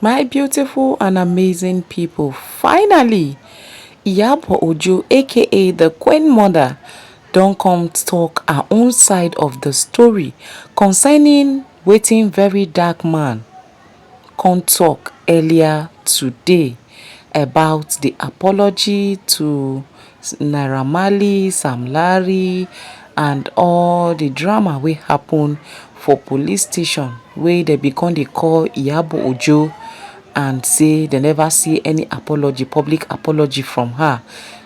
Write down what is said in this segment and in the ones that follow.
My beautiful and amazing people, finally, Iyabo Ojo, aka the Queen Mother, don't come talk her own side of the story concerning wetin very dark man come talk earlier today about the apology to Naira Marley, Sam Larry and all the drama wey happen for police station wey dem bin come dey call Iyabo Ojo and say dem never see any apology, public apology from her.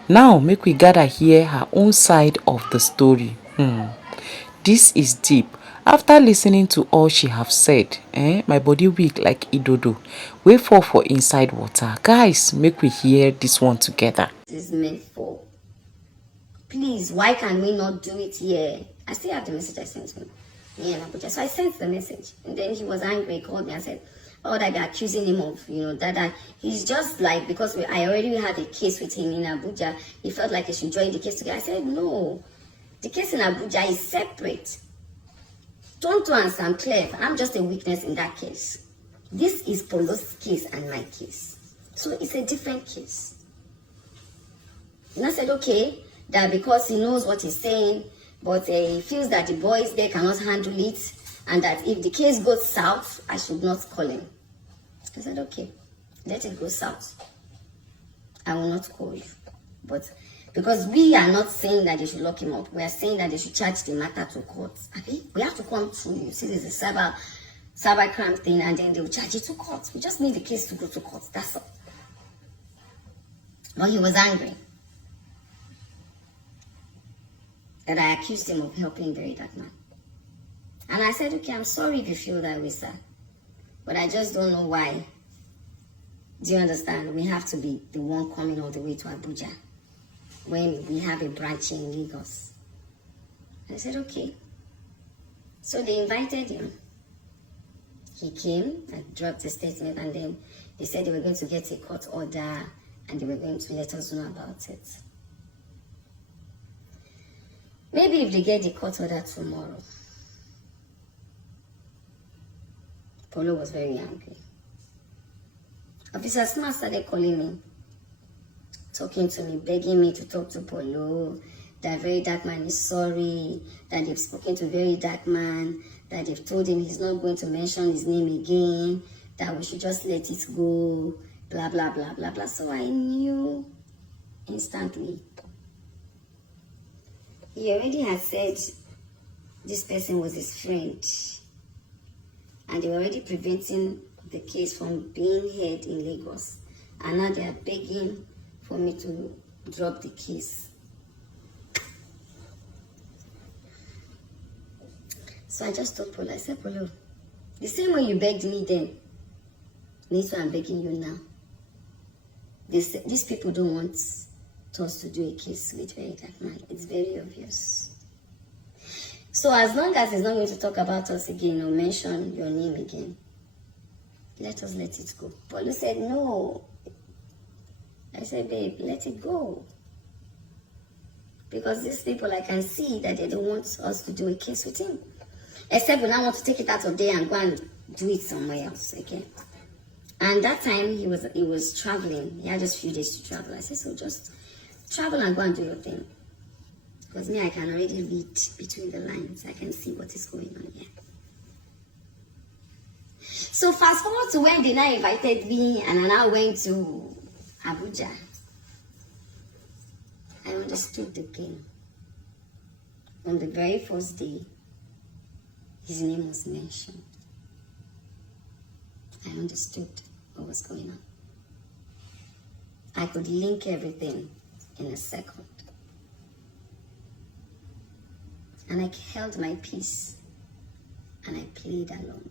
Now make we gather hear her own side of the story. This is deep. After listening to all she have said, my body weak like idodo wey fall for inside water. Guys, make we hear this one together. This is meant for. Please, why can we not do it here? I still have the message I sent him. Yeah, in Abuja. So I sent the message, and then he was angry. He called me and said, "Oh, that they're accusing him of, that he's just like because I already had a case with him in Abuja. He felt like he should join the case together." I said, "No, the case in Abuja is separate. Tonto and Sam Claire, I'm just a witness in that case. This is Polo's case and my case, so it's a different case." And I said, okay, that because he knows what he's saying, but he feels that the boys there cannot handle it, and that if the case goes south, I should not call him. I said, okay, let it go south. I will not call you. But because we are not saying that they should lock him up, we are saying that they should charge the matter to court. Okay? We have to come through. You see, there's a cyber crime thing, and then they will charge it to court. We just need the case to go to court. That's all. But he was angry that I accused him of helping bury that man. And I said, okay, I'm sorry if you feel that way, sir. But I just don't know why. Do you understand? We have to be the one coming all the way to Abuja when we have a branch in Lagos. I said, okay. So they invited him. He came, I dropped a statement, and then they said they were going to get a court order and they were going to let us know about it. Maybe if they get the court order tomorrow. Polo was very angry. Officer Smart started calling me, talking to me, begging me to talk to Polo, that very dark man is sorry, that they've spoken to very dark man, that they've told him he's not going to mention his name again, that we should just let it go, blah, blah, blah, blah, blah. So I knew instantly. He already had said this person was his friend, and they were already preventing the case from being heard in Lagos, and now they are begging for me to drop the case. So I just told Polo, I said, Polo, the same way you begged me then, that's why I'm begging you now. These people don't want us to do a case with very dark man. It's very obvious. So as long as he's not going to talk about us again or mention your name again, let us let it go. Polo said, no. I said, babe, let it go. Because these people, I can see that they don't want us to do a case with him. Except we now want to take it out of there and go and do it somewhere else again. And that time he was traveling. He had just a few days to travel. I said, so just travel and go and do your thing. Because me, I can already read between the lines. I can see what is going on here. So fast forward to when they now invited me and I now went to Abuja. I understood the game. On the very first day, his name was mentioned. I understood what was going on. I could link everything in a second. And I held my peace and I played along.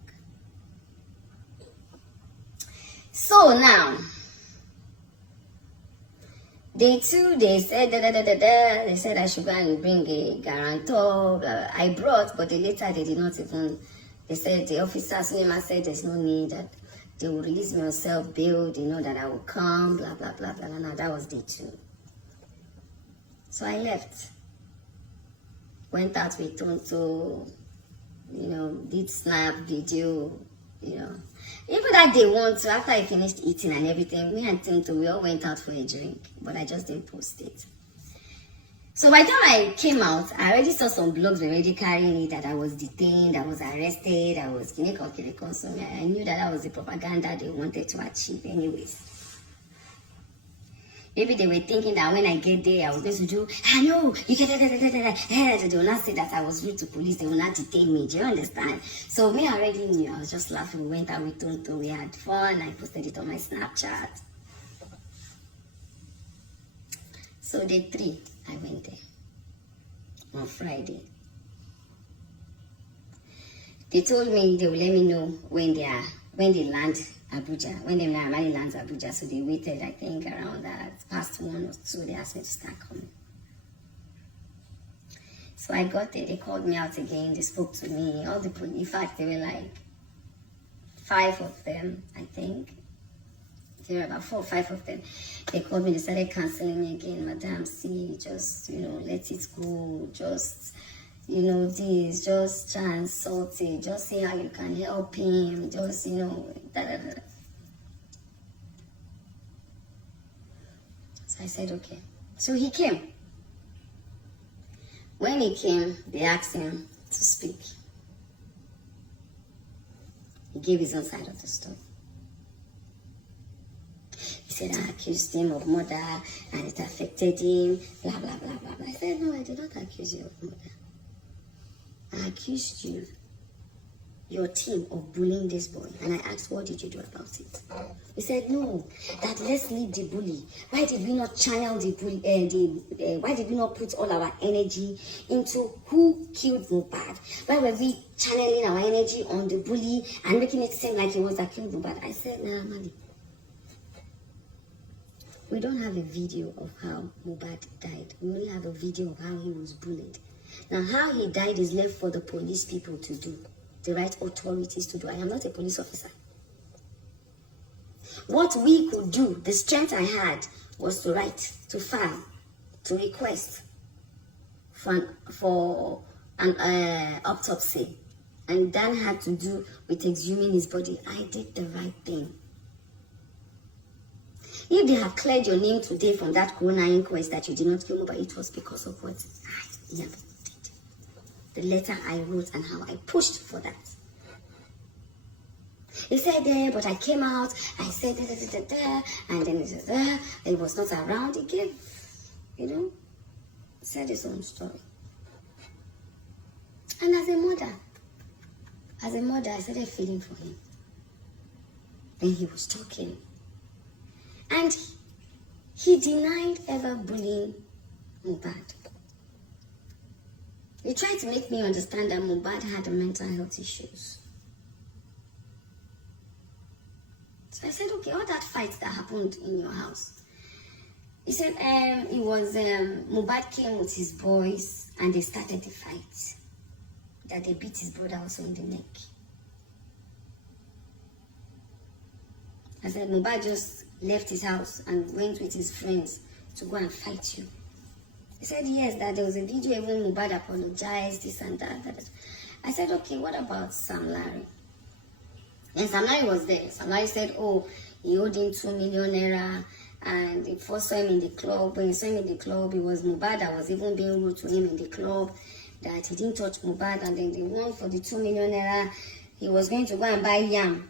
So now, day 2, they said, they said I should go and bring a guarantor. I brought, but later they did not even, they said, the officer, Sunima said there's no need, that they will release me on self-bail, they know that I will come, blah, blah, blah, blah, blah. That was day 2. So I left. Went out with Tonto, did snap video, Even that day once, after I finished eating and everything, me and Tinto, we all went out for a drink, but I just didn't post it. So by the time I came out, I already saw some blogs were already carrying it that I was detained, I was arrested, I was kineko. So I knew that was the propaganda they wanted to achieve anyways. Maybe they were thinking that when I get there, I was going to do, no, you get they will not say that I was rude to police, they will not detain me. Do you understand? So me, I already knew. I was just laughing. We went out with Tonto, we had fun. I posted it on my Snapchat. So day 3, I went there on Friday. They told me they will let me know when they land Abuja, when they normally lands Abuja. So they waited, I think, around past 1 or 2. They asked me to start coming. So I got there. They called me out again. They spoke to me. All the police, in fact, they were like 5 of them, I think. There were about 4 or 5 of them. They called me. They started canceling me again. Madam, see, just, let it go. Just, this, just try and sort it. Just see how you can help him. Just, So I said, okay. So he came. When he came, they asked him to speak. He gave his own side of the story. He said, I accused him of murder and it affected him, blah, blah, blah, blah, blah. I said, no, I did not accuse you of murder. I accused you, your team, of bullying this boy. And I asked, what did you do about it? He said, no, that let's leave the bully. Why did we not channel the bully, why did we not put all our energy into who killed Mohbad? Why were we channeling our energy on the bully and making it seem like it was that killed Mohbad? I said, nah, Mali. We don't have a video of how Mohbad died. We only have a video of how he was bullied. Now, how he died is left for the police people to do, the right authorities to do. I am not a police officer. What we could do, the strength I had, was to write, to file, to request for an autopsy. And that had to do with exhuming his body. I did the right thing. If they have cleared your name today from that corona inquest that you did not kill me, but it was because of what I did. The letter I wrote and how I pushed for that. He said there, but I came out, I said and then he said it was not around. He gave, said his own story. And as a mother, I started feeling for him. Then he was talking. And he denied ever bullying Mohbad. He tried to make me understand that Mohbad had mental health issues. So I said, okay, all that fight that happened in your house. He said it was Mohbad came with his boys and they started the fight. That they beat his brother also in the neck. I said, Mohbad just left his house and went with his friends to go and fight you. He said, yes, that there was a video, even Mohbad apologized, this and that. I said, okay, what about Sam Larry? And Sam Larry was there. Sam Larry said, oh, he owed him 2 million naira, and he first saw him in the club. When he saw him in the club, it was Mohbad that was even being rude to him in the club, that he didn't touch Mohbad, and then the one for the 2 million naira, he was going to go and buy yam.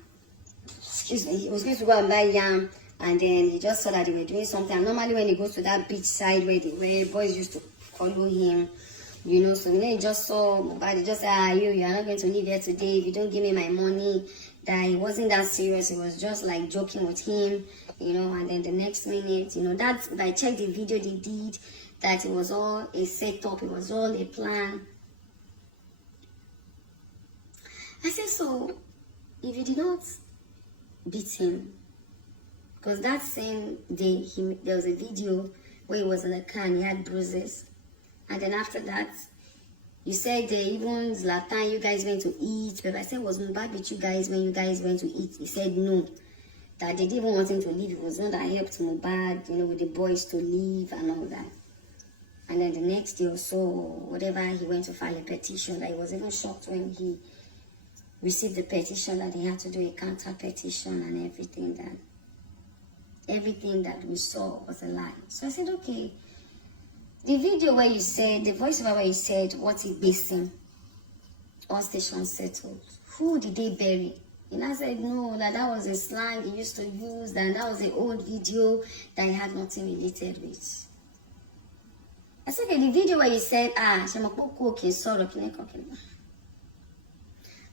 He was going to go and buy yam, and then he just saw that they were doing something. And normally when he goes to that beach side where boys used to follow him, so then he just saw Mohbad. He just said, you are not going to live here today if you don't give me my money. That he wasn't that serious. He was just like joking with him, and then the next minute, that if I checked the video they did, that it was all a setup, it was all a plan. I said, so if you did not beat him, because that same day there was a video where he was in a car and he had bruises, and then after that you said even Zlatan, you guys went to eat. But I said, was Mohbad with you guys when you guys went to eat? He said no, that they didn't even want him to leave. It was not that helped Mohbad, with the boys to leave and all that. And then the next day or so, whatever, he went to file a petition. That he was even shocked when he received the petition that he had to do a counter petition and everything that we saw was a lie. So I said, okay, the video where you said, the voiceover where you said, what's it basing? All stations settled. Who did they bury? And I said, no, that was a slang he used to use, and that was an old video that he had nothing related with. I said, okay, the video where you said, okay, sorry, okay.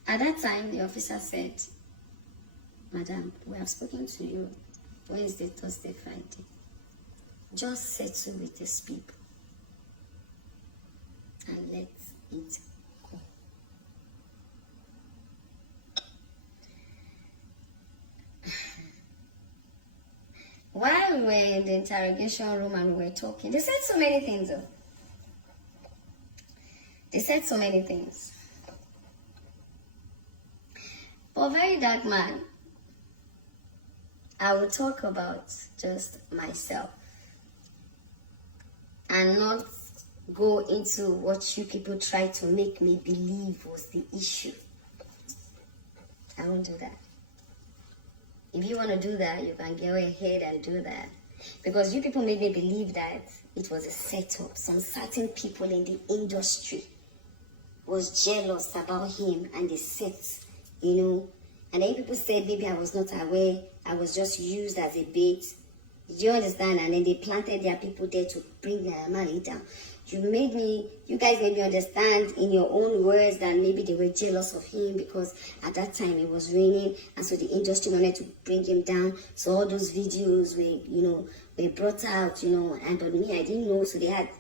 At that time, the officer said, Madam, we have spoken to you Wednesday, Thursday, Friday. Just settle with these people and let it go. While we were in the interrogation room and we were talking, they said so many things though. They said so many things. For very dark man, I will talk about just myself and not go into what you people try to make me believe was the issue. I won't do that. If you want to do that, you can go ahead and do that. Because you people made me believe that it was a setup. Some certain people in the industry was jealous about him and they set, And then people said maybe I was not aware. I was just used as a bait. Do you understand? And then they planted their people there to bring their money down. You guys made me understand in your own words that maybe they were jealous of him because at that time it was raining and so the industry wanted to bring him down. So all those videos were brought out, and but me, I didn't know, so they had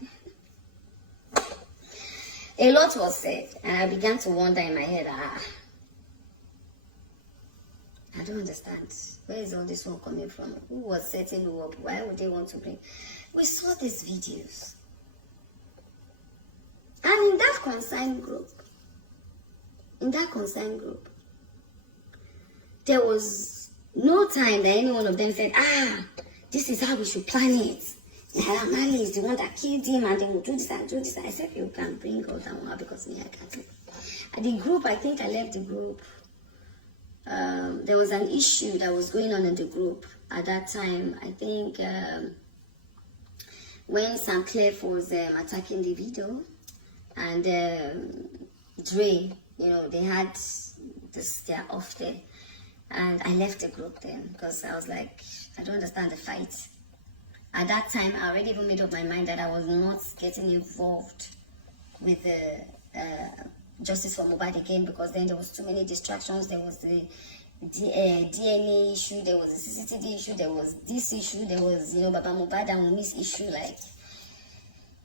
a lot was said, and I began to wonder in my head, I don't understand. Where is all this one coming from? Who was setting who up? Why would they want to bring? We saw these videos. And in that concerned group, there was no time that any one of them said, this is how we should plan it. Naira Marley is the one that killed him and they will do this and do this. I said, you can bring all that one because me, I can't. And the group, I think I left the group. There was an issue that was going on in the group at that time. I think when Sam Clef was attacking the video and Dre, they had they're off there. And I left the group then because I was like, I don't understand the fight. At that time, I already even made up my mind that I was not getting involved with the Justice for Mohbad again because then there was too many distractions. There was the DNA issue, there was the CCTV issue, there was this issue, there was, Baba Mohbad and Wumi's issue. Like,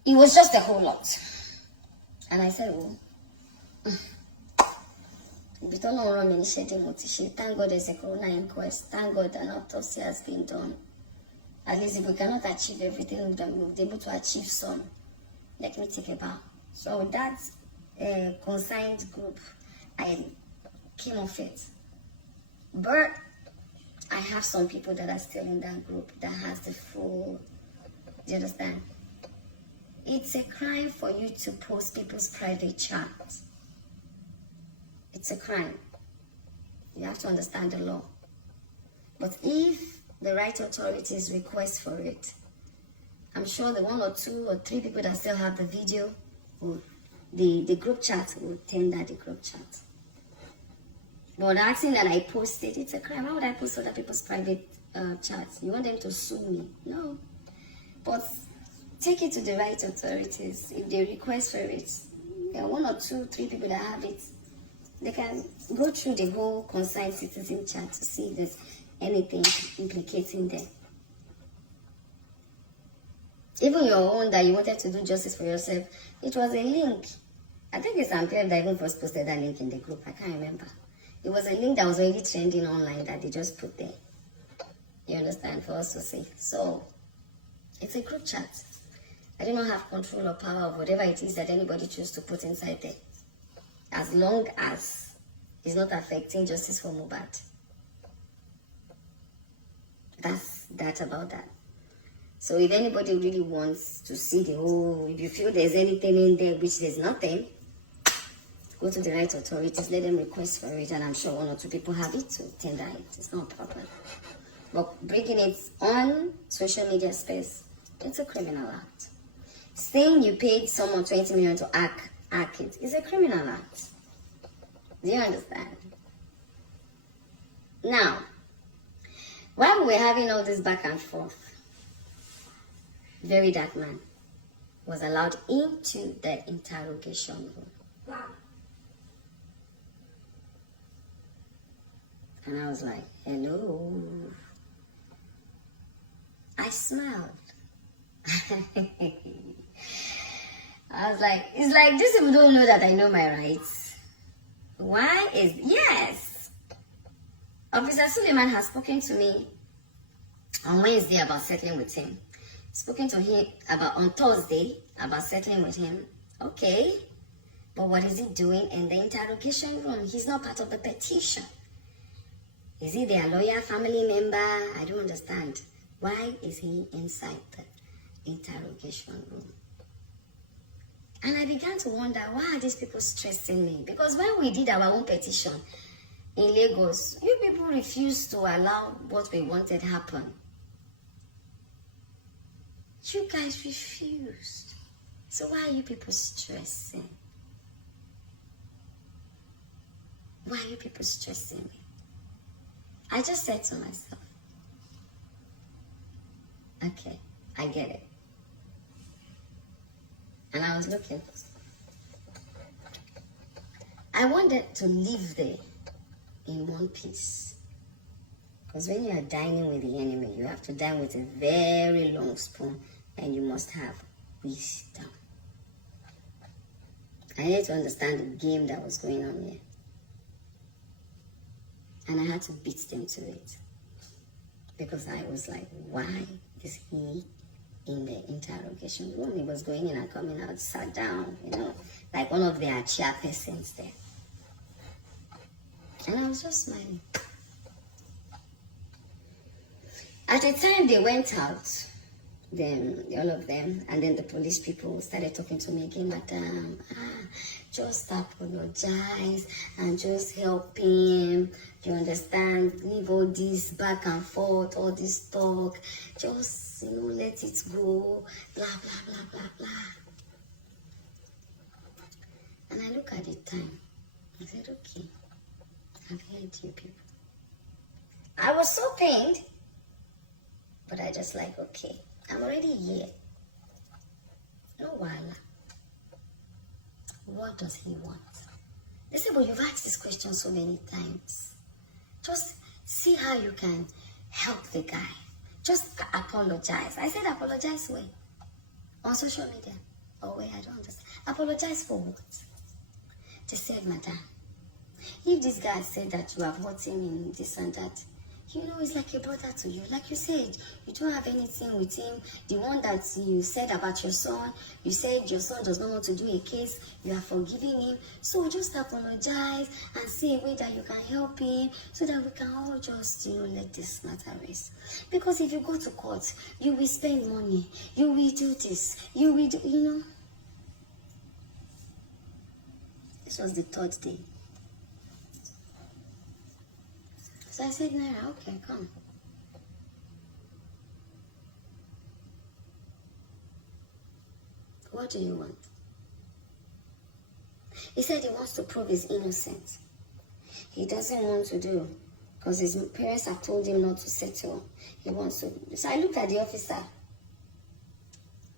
it was just a whole lot. And I said, thank God there's a corona inquest. Thank God an autopsy has been done. At least if we cannot achieve everything, we'll be able to achieve some. Let me take a bow. So that consigned group, I came off it. But I have some people that are still in that group that has the full, do you understand? It's a crime for you to post people's private chats. It's a crime. You have to understand the law. But if the right authorities request for it, I'm sure the 1 or 2 or 3 people that still have the video, the group chat will tender the group chat. But asking that I posted, it's a crime. Why would I post other people's private chats? You want them to sue me? No. But take it to the right authorities. If they request for it, there are 1 or 2, 3 people that have it. They can go through the whole concerned citizen chat to see if there's anything implicating them. Even your own that you wanted to do justice for yourself, it was a link. I think it's Ampere that even first posted that link in the group. I can't remember. It was a link that was already trending online that they just put there. You understand? For us to see. So, it's a group chat. I do not have control or power of whatever it is that anybody chooses to put inside there. As long as it's not affecting justice for Mohbad. That's that about that. So if anybody really wants to see the whole, if you feel there's anything in there which there's nothing, go to the right authorities, let them request for it, and I'm sure one or two people have it to tender it. It's not a problem. But bringing it on social media space, it's a criminal act. Saying you paid someone 20 million to hack it is a criminal act. Do you understand? Now, while we were having all this back and forth, Very Dark Man was allowed into the interrogation room. Wow. And I was like, hello. I smiled. I was like, it's like these people don't know that I know my rights. Why is, yes. Officer Suleiman has spoken to me on Wednesday about settling with him. Spoken to him about on Thursday about settling with him. Okay. But what is he doing in the interrogation room? He's not part of the petition. Is he their lawyer, family member? I don't understand. Why is he inside the interrogation room? And I began to wonder, why are these people stressing me? Because when we did our own petition in Lagos, you people refused to allow what we wanted happen. You guys refused. So why are you people stressing? Why are you people stressing me? I just said to myself, okay, I get it. And I was looking for stuff. I wanted to live there in one piece. Because when you are dining with the enemy, you have to dine with a very long spoon, and you must have wisdom. I needed to understand the game that was going on here. And I had to beat them to it. Because I was like, why is he in the interrogation room? He was going in and coming out, sat down, you know, like one of their chairpersons there. And I was just smiling. At the time they went out, then all of them, and then the police people started talking to me again, Madam, just apologize and just help him. Do you understand? Leave all this back and forth, all this talk. Just, you know, let it go. Blah, blah, blah, blah, blah. And I look at the time. I said, okay, I've heard you people. I was so pained. But I just like, okay, I'm already here. No wala. What does he want? They say, but you've asked this question so many times. Just see how you can help the guy. Just apologize. I said, apologize where? On social media. Oh, wait, I don't understand. Apologize for what? They said, Madam, if this guy said that you have hurt him in this and that, you know, it's like a brother to you. Like you said, you don't have anything with him. The one that you said about your son, you said your son does not want to do a case. You are forgiving him. So just apologize and say a way that you can help him so that we can all just, you know, let this matter rest. Because if you go to court, you will spend money. You will do this. You will do, you know. This was the third day. So I said, Naira, okay, come. What do you want? He said he wants to prove he's innocent. He doesn't want to do, because his parents have told him not to settle. He wants to. So I looked at the officer.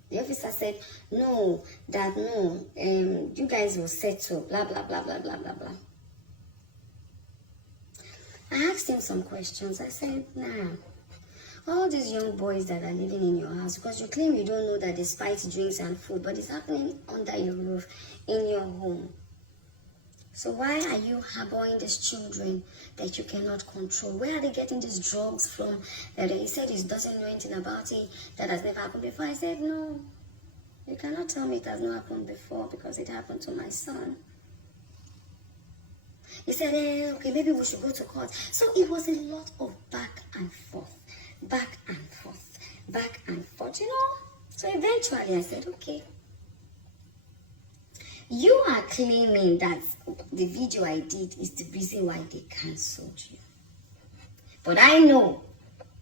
The officer said, no, that no, you guys will settle, blah, blah, blah, blah, blah, blah, blah. I asked him some questions. I said, nah, all these young boys that are living in your house, because you claim you don't know that they spice drinks and food, but it's happening under your roof, in your home. So why are you harboring these children that you cannot control? Where are they getting these drugs from? That he said he doesn't know anything about it, that has never happened before. I said, no, you cannot tell me it has not happened before because it happened to my son. He said, okay, maybe we should go to court. So it was a lot of back and forth, back and forth, back and forth, you know. So eventually I said, okay. You are claiming that the video I did is the reason why they cancelled you. But I know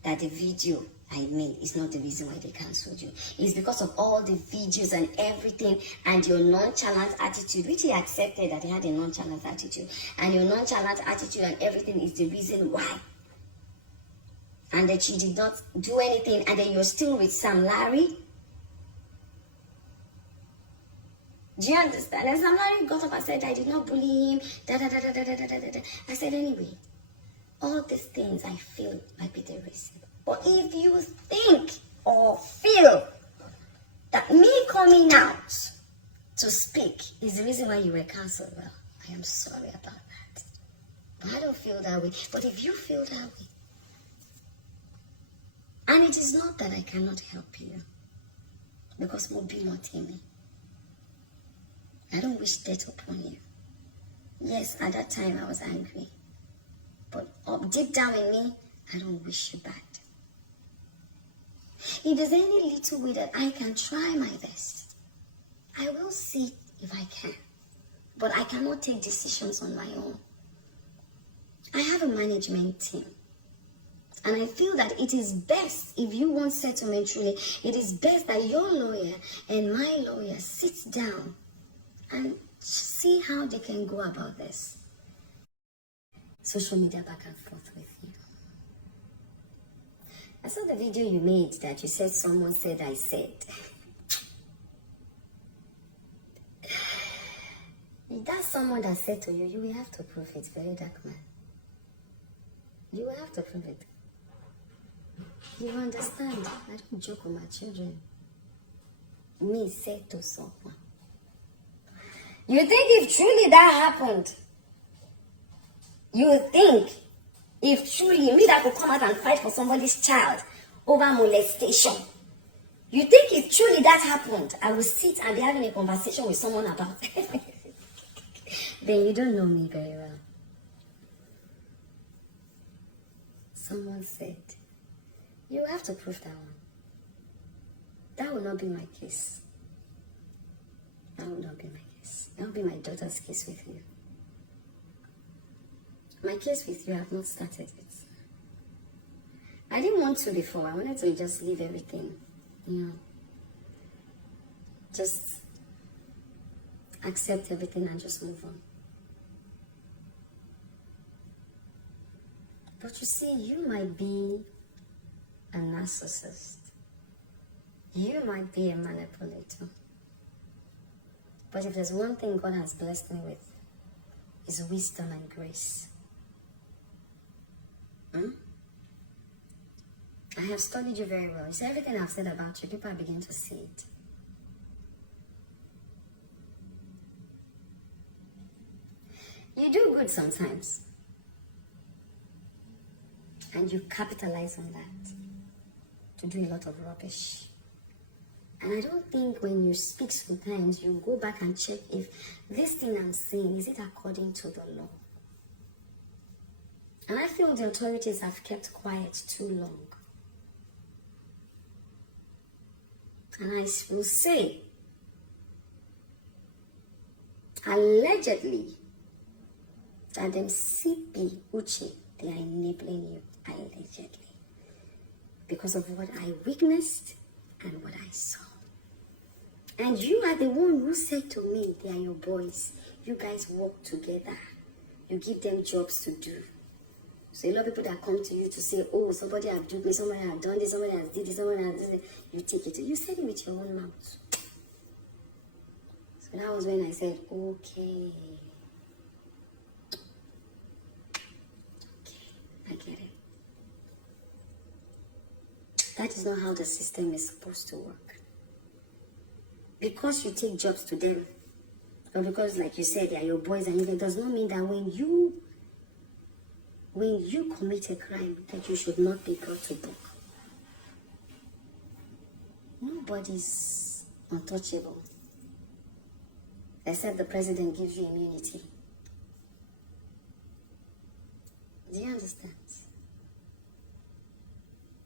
that the video I made is not the reason why they cancelled you. It's because of all the videos and everything and your nonchalant attitude, which he accepted that he had a nonchalant attitude. And your nonchalant attitude and everything is the reason why. And that you did not do anything and then you're still with Sam Larry. Do you understand? And Sam Larry got up and said, I did not bully him. I said, anyway, all these things I feel might be the reason. But if you think or feel that me coming out to speak is the reason why you were cancelled, well, I am sorry about that. But I don't feel that way. But if you feel that way, and it is not that I cannot help you, because Mobi not me. I don't wish death upon you. Yes, at that time I was angry. But deep down in me, I don't wish you bad. If there's any little way that I can try my best, I will see if I can. But I cannot take decisions on my own. I have a management team. And I feel that it is best, if you want settlement truly, it is best that your lawyer and my lawyer sit down and see how they can go about this. Social media back and forth with you. I saw the video you made that you said someone said I said. If that's someone that said to you, you will have to prove it, very dark man. You will have to prove it. You understand? I don't joke with my children. Me said to someone. You think if truly that happened, you think if truly me that could come out and fight for somebody's child over molestation, you think if truly that happened, I would sit and be having a conversation with someone about it? Then you don't know me very well. Someone said, you have to prove that one. That will not be my case. That will not be my case. That will be my daughter's case with you. My case with you, I have not started it. I didn't want to before. I wanted to just leave everything, you know. Just accept everything and just move on. But you see, you might be a narcissist. You might be a manipulator. But if there's one thing God has blessed me with, is wisdom and grace. I have studied you very well. You see, everything I've said about you, people are beginning to see it. You do good sometimes. And you capitalize on that to do a lot of rubbish. And I don't think when you speak sometimes, you go back and check if this thing I'm saying, is it according to the law? And I feel the authorities have kept quiet too long. And I will say, allegedly, that them CP Uche, they are enabling you, allegedly. Because of what I witnessed and what I saw. And you are the one who said to me, they are your boys. You guys work together. You give them jobs to do. So a lot of people that come to you to say, oh, somebody has duped me, somebody has done this, somebody has did this, somebody has done this. You take it. You said it with your own mouth. So that was when I said, okay. Okay, I get it. That is not how the system is supposed to work. Because you take jobs to them, or because, like you said, they are your boys, and it does not mean that when you commit a crime, that you should not be brought to book. Nobody's untouchable, except the president gives you immunity. Do you understand?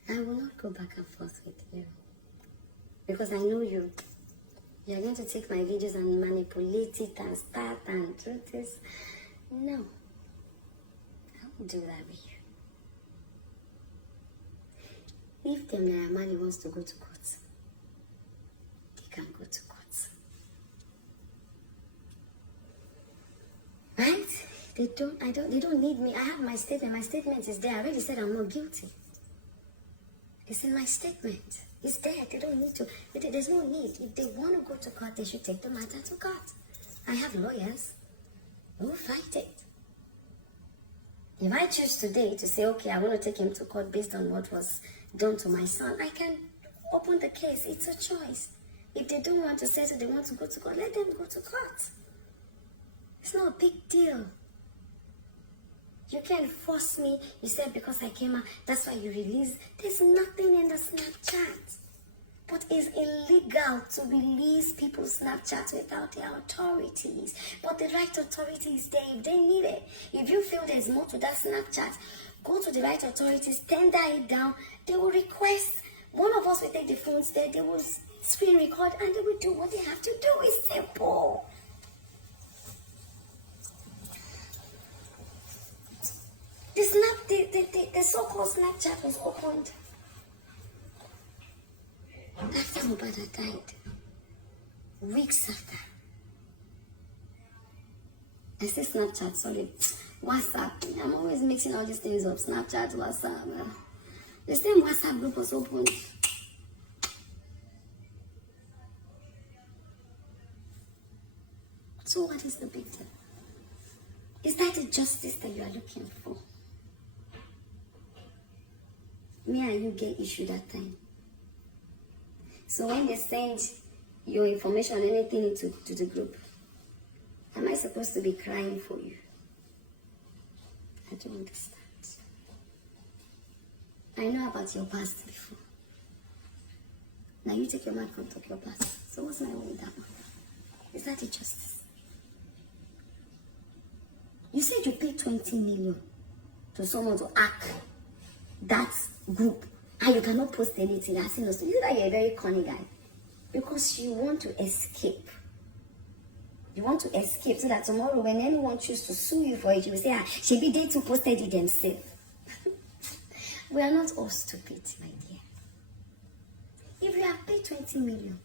I will not go back and forth with you, because I know you. You're going to take my videos and manipulate it and start and do this. No. I won't do that with you. If the Naira wants to go to court, they can go to court. Right? They don't need me. I have my statement. My statement is there. I already said I'm not guilty. It's in my statement. It's there. They don't need to. There's no need. If they want to go to court, they should take the matter to court. I have lawyers. We'll fight it. If I choose today to say, okay, I want to take him to court based on what was done to my son, I can open the case. It's a choice. If they don't want to settle, they want to go to court, let them go to court. It's not a big deal. You can't force me. You said because I came out, that's why you released. There's nothing in the Snapchat. But it's illegal to release people's Snapchats without the authorities. But the right authority is there if they need it. If you feel there's more to that Snapchat, go to the right authorities, tender it down. They will request. One of us will take the phones there. They will screen record and they will do what they have to do. It's simple. The so-called Snapchat was opened after Mubada died. Weeks after. I say Snapchat, sorry. WhatsApp. I'm always mixing all these things up. Snapchat, WhatsApp. The same WhatsApp group was opened. So what is the big deal? Is that the justice that you are looking for? Me and you get issued that time. So when they send your information, anything into the group, am I supposed to be crying for you? I don't understand. I know about your past before. Now you take your mouth and talk your past. So what's my way with that one? Is that a justice? You said you paid 20 million to someone to hack that group, and you cannot post anything. You see that you're a very cunning guy because you want to escape. You want to escape so that tomorrow when anyone chooses to sue you for it, you will say, she they too posted it themselves. We are not all stupid, my dear. If you have paid 20 million,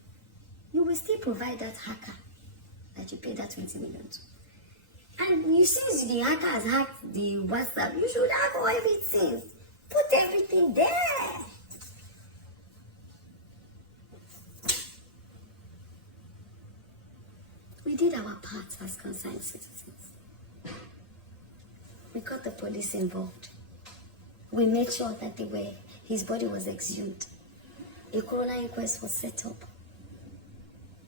you will still provide that hacker that you paid that 20 million to. And you, since the hacker has hacked the WhatsApp, you should have all everything. Put everything there. We did our part as concerned citizens. We got the police involved. We made sure that his body was exhumed. A coroner inquest was set up.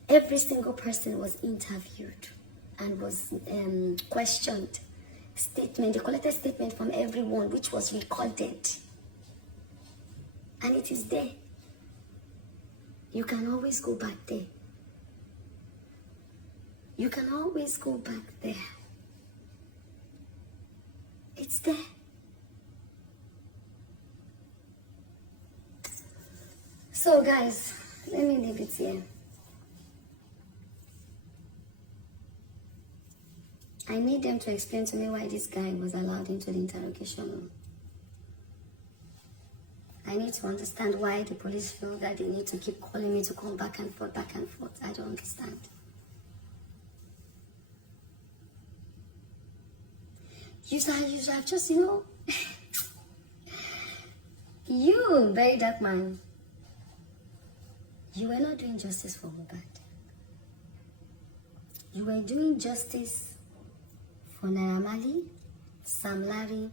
Every single person was interviewed and was questioned. They collected statement from everyone, which was recorded. And it is there. You can always go back there. You can always go back there. It's there. So guys, let me leave it here. I need them to explain to me why this guy was allowed into the interrogation room. I need to understand why the police feel that they need to keep calling me to come back and forth, back and forth. I don't understand. You have just, you, very dark man, you were not doing justice for Mohbad. You were doing justice for Naira Marley, Sam Larry,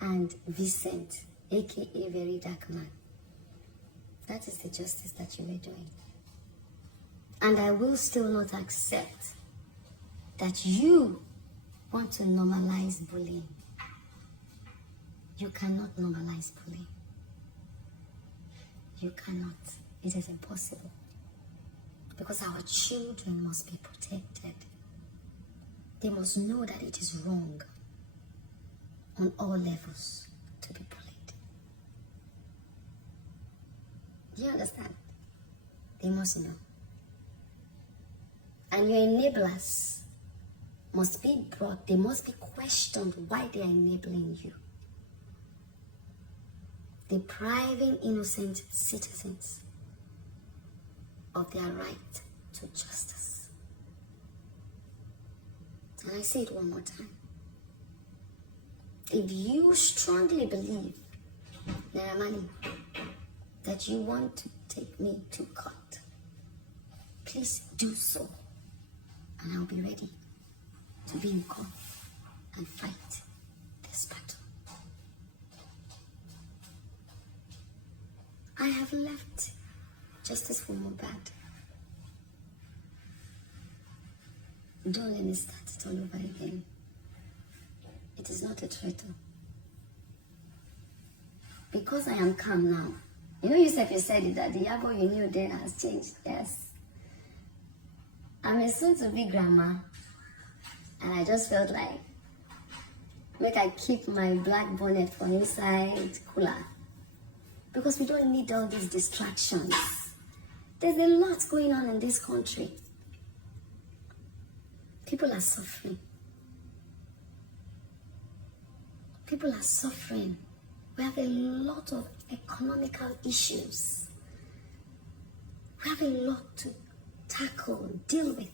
and Vincent, aka Very Dark Man. That is the justice that you were doing. And I will still not accept that you want to normalize bullying. You cannot normalize bullying. You cannot. It is impossible. Because our children must be protected. They must know that it is wrong on all levels to be bullied. Do you understand? They must know. And your enablers must be brought, they must be questioned why they are enabling you. Depriving innocent citizens of their right to justice. And I say it one more time. If you strongly believe, Naramani, that you want to take me to court, please do so. And I'll be ready to be in court and fight this battle. I have left justice for Mohbad. Don't let me start it all over again. It is not a threat. Because I am calm now. You know, you said it that the Iyabo you knew then has changed. Yes. I'm a soon-to-be grandma. And I just felt like, make I keep my black bonnet for inside cooler. Because we don't need all these distractions. There's a lot going on in this country. People are suffering. People are suffering. We have a lot of economical issues. We have a lot to tackle, deal with.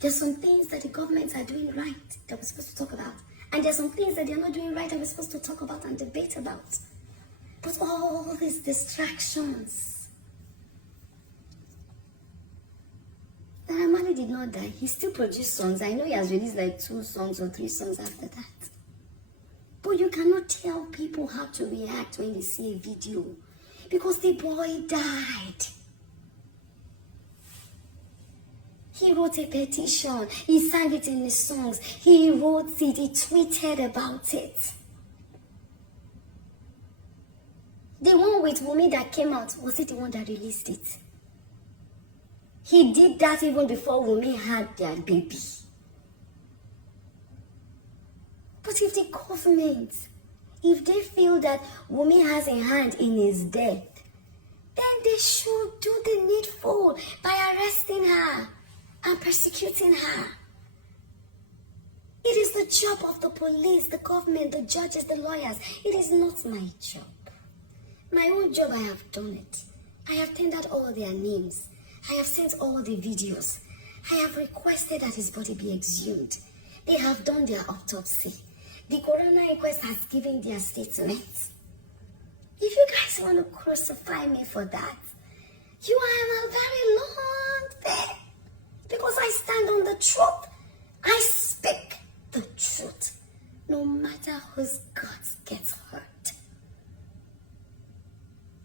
There's some things that the governments are doing right that we're supposed to talk about. And there's some things that they're not doing right that we're supposed to talk about and debate about. But all these distractions. Naramani did not die. He still produced songs. I know he has released like 2 songs or 3 songs after that. But you cannot tell people how to react when they see a video. Because the boy died. He wrote a petition. He sang it in his songs. He wrote it. He tweeted about it. The one with Wunmi that came out, was it the one that released it? He did that even before Wunmi had their baby. But if the government, if they feel that Wunmi has a hand in his death, then they should do the needful by arresting her and persecuting her. It is the job of the police, the government, the judges, the lawyers. It is not my job. My own job, I have done it. I have tendered all their names. I have sent all the videos. I have requested that his body be exhumed. They have done their autopsy. The coroner inquest has given their statements. If you guys want to crucify me for that, you are in a very long thing. Because I stand on the truth. I speak the truth. No matter whose guts gets hurt.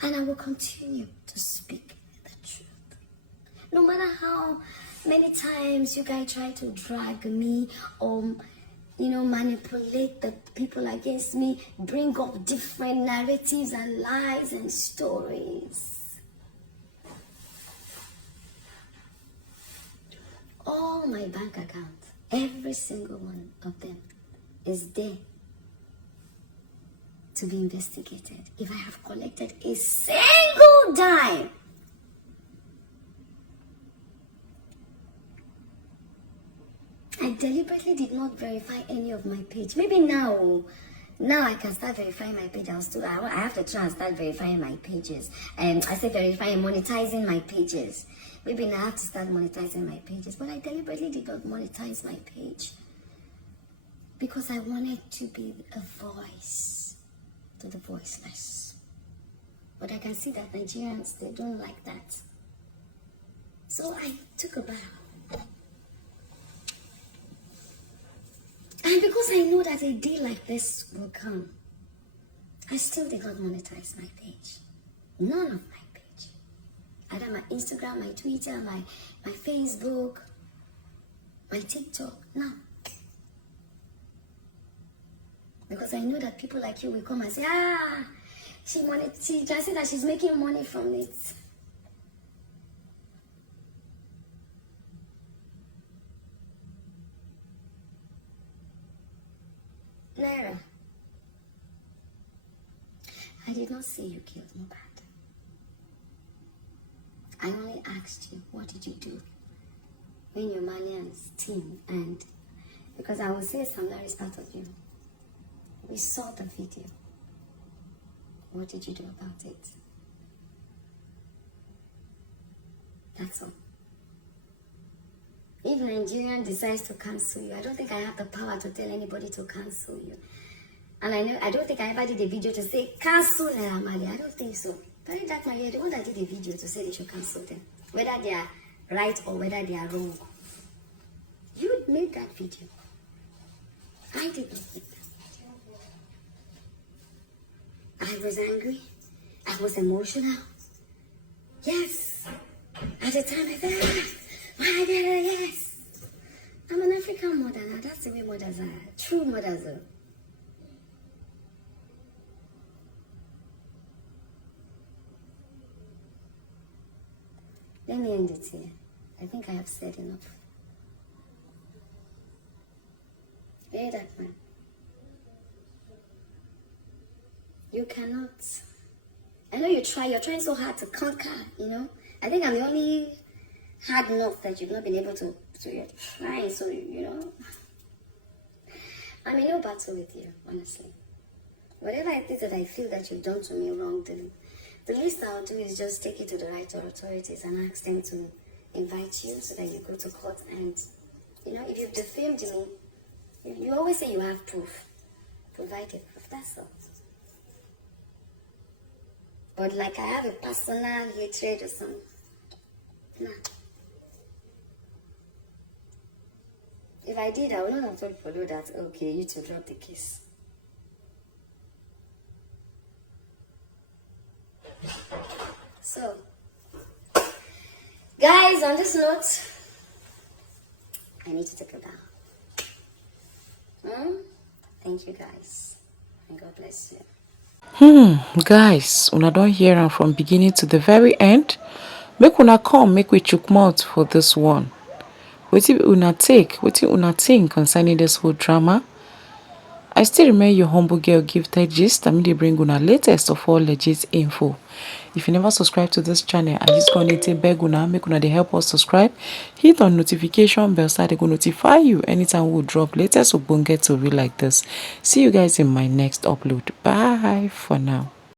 And I will continue to speak the truth. No matter how many times you guys try to drag me or, manipulate the people against me, bring up different narratives and lies and stories. All my bank accounts, every single one of them is there to be investigated. If I have collected a single dime, I deliberately did not verify any of my page. Maybe now I can start verifying my page. I have to try and start verifying my pages. And I say verifying, monetizing my pages. Maybe now I have to start monetizing my pages. But I deliberately did not monetize my page because I wanted to be a voice to the voiceless. But I can see that Nigerians, they don't like that. So I took a bow. And because I know that a day like this will come, I still did not monetize my page. None of my page. Either my Instagram, my Twitter, my Facebook, my TikTok, no. Because I know that people like you will come and say, she just said that she's making money from it. Naira, I did not say you killed Mohbad. I only asked you, what did you do when your Malian's team, and because I will say Sam Larry is part of you. We saw the video. What did you do about it? That's all. If Nigerian decides to cancel you, I don't think I have the power to tell anybody to cancel you. And I don't think I ever did a video to say, cancel Naira Marley. I don't think so. Very Dark Man, you're the one that did a video to say they should cancel them. Whether they are right or whether they are wrong. You made that video. I did not make that video. I was angry. I was emotional. Yes. At the time I said, why did I? Yes. I'm an African mother now. That's the way mothers are. True mothers are. Let me end it here. I think I have said enough. Hey, that man. You cannot. I know you're trying so hard to conquer, you know. I think I'm the only hard enough that you've not been able to you're trying, so, you know. I'm in no battle with you, honestly. Whatever it is that I feel that you've done to me wrong, the least I'll do is just take it to the right authorities and ask them to invite you so that you go to court. And, you know, if you've defamed me, you always say you have proof. Provide the proof, that's all. But like I have a personal hatred or something, nah. If I did, I would not have told Polo that, okay, you to drop the case. So, guys, on this note, I need to take a bow. Thank you, guys, and God bless you. Guys, una don hear am from beginning to the very end. Make una come, make we chook mouth for this one. Wetin una think concerning this whole drama? I still remain your humble girl, Gifted Gist. I'm dey bring una latest of all legit info. If you never subscribe to this channel, I just gonna beg una, make una dey help us subscribe. Hit on notification bell so they go notify you anytime we drop latest ogbonge tori like this. See you guys in my next upload. Bye for now.